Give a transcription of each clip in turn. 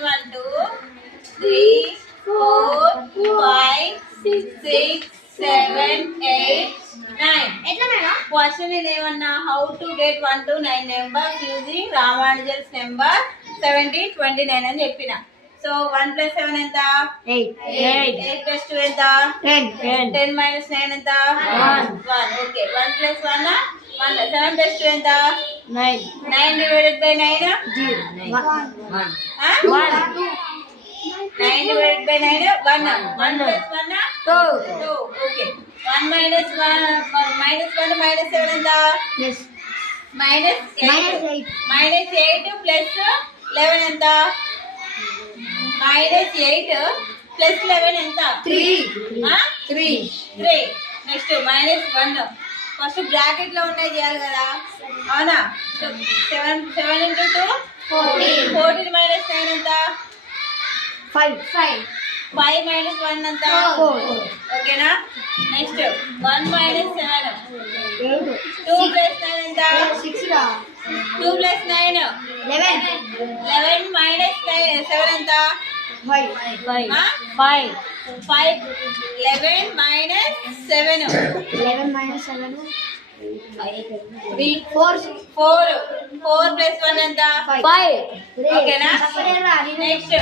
1 2 3 4 5 6 7 8 9. Question 11. How to get 1 to 9 numbers using Ramanujan's number 1729 అని చెప్పిన. So 1 plus 7 ఎంత? 8. 8 plus 2 ఎంత? 10. 10 minus 9 ఎంత? 1. Okay. 1 plus 1 1. 7 plus 2 ఎంత? 9. 9 divided by 9 1. 9 divided by 9 1. 1 plus 1 2. Okay. 1 minus 1 minus 1 minus 7 ఎంత? minus 8. minus 8 plus 11 ఎంత? minus 8 plus 11 ఎంత? 3. Next minus 1. First bracket లో ఉన్నాయి చేయాలి కదా, అవునా? 7 into 2 14 minus 9 ఎంత? 5 minus 1 ఎంత? 4. ఓకేనా? నెక్స్ట్ 1 minus 7 2 plus 9 ఎంత? 2 plus 9 11 minus 7 ఎంత? 5 11 minus 7 4 plus 1 ఎంత? 5. ఓకేనా? నెక్స్ట్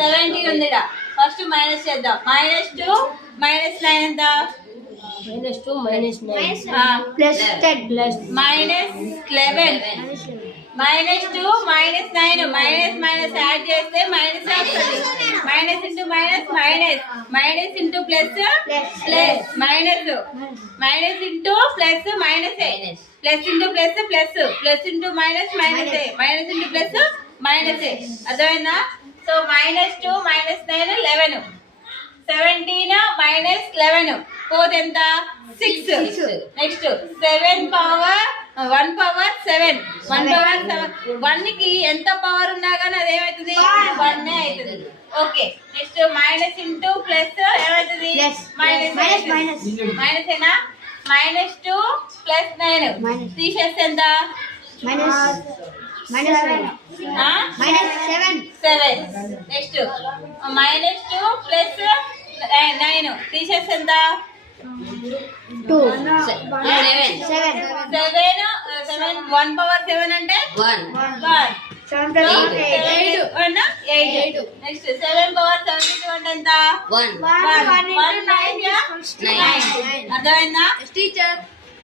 17 ఉందిరా, ఫస్ట్ మైనస్ చేద్దాం. -2 minus 9 ఎంత? -2 minus 9 plus 10 plus -11 -2 minus 9 minus add చేస్తే మైనస్ వస్తుంది. Minus into minus minus, minus into plus plus, minus minus into plus minus, plus into plus plus, plus into minus minus, minus into plus minus. అర్థమైందా? So -2 minus 9 11, 17 minus 11 4 ఎంత? 6. Next 7 power 1 power 7 1 power 7 1 కి ఎంత power ఉన్నా కానీ అది ఏమవుతుంది? 1 అవుతుంది. Okay. Next minus into plus ఏమవుతుంది? మైనస్ మైనస్ ఏనా? -2 plus 9 తీసేస్తే ఎంత? -7. నెక్స్ట్ -2 plus 9 తీసేస్తే ఎంత? 2 7 1 power 7 అంటే 1. 8. నెక్స్ట్ 7 power 72 అంటే ఎంత? 1. 1 9. అర్థమైందా? టీచర్